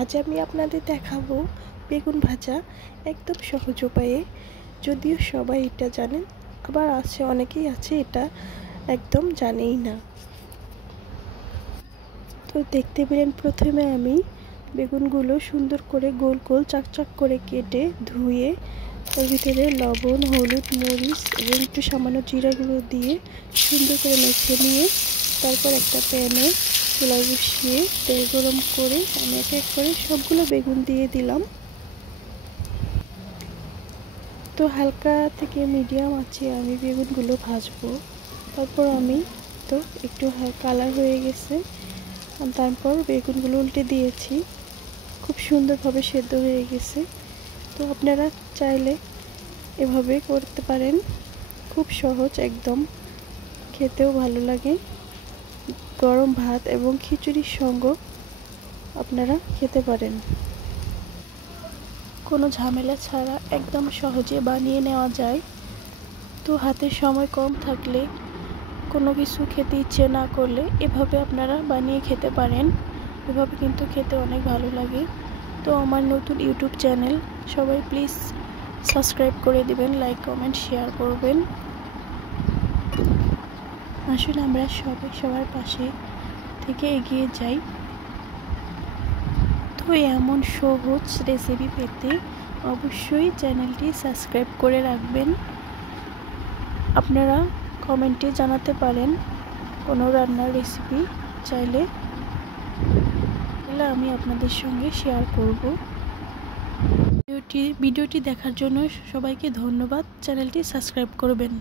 আজ আমি আপনাদের দেখাবো বেগুন ভাজা একদম সহজ উপায়ে। যদিও সবাই এটা জানেন, আবার অনেকেই আছে এটা একদম জানেই না। তো দেখতে পেলেন, প্রথমে আমি বেগুনগুলো সুন্দর করে গোল গোল চাকচাক করে কেটে ধুয়ে তার ভিতরে লবণ, হলুদ, মরিচ এবং একটু সামান্য জিরা গুঁড়ো দিয়ে সুন্দর করে মেখে নিয়ে তারপর একটা প্যানে চুলায় বসিয়ে তেল গরম করে আমি এক এক করে সবগুলো বেগুন দিয়ে দিলাম। তো হালকা থেকে মিডিয়াম আছে আমি বেগুনগুলো ভাজবো। তারপর আমি তো একটু কালার হয়ে গেছে, তারপর বেগুনগুলো উল্টে দিয়েছি, খুব সুন্দরভাবে সেদ্ধ হয়ে গেছে। তো আপনারা চাইলে এভাবে করতে পারেন, খুব সহজ একদম, খেতেও ভালো লাগে। গরম ভাত এবং খিচুড়ির সঙ্গে আপনারা খেতে পারেন। কোনো ঝামেলা ছাড়া একদম সহজে বানিয়ে নেওয়া যায়। তো হাতে সময় কম থাকলে, কোনো কিছু খেতে ইচ্ছে না করলে এভাবে আপনারা বানিয়ে খেতে পারেন। এভাবে কিন্তু খেতে অনেক ভালো লাগে। তো আমার নতুন ইউটিউব চ্যানেল, সবাই প্লিজ সাবস্ক্রাইব করে দিবেন, লাইক, কমেন্ট, শেয়ার করবেন। আসলে আমরা সবাই সবার পাশে থেকে এগিয়ে যাই। তো এমন সহজ রেসিপি পেতে অবশ্যই চ্যানেলটি সাবস্ক্রাইব করে রাখবেন। আপনারা কমেন্টে জানাতে পারেন কোনো রান্নার রেসিপি চাইলে, আমি আপনাদের সঙ্গে শেয়ার করব। ভিডিওটি দেখার জন্য সবাইকে ধন্যবাদ। চ্যানেলটি সাবস্ক্রাইব করবেন।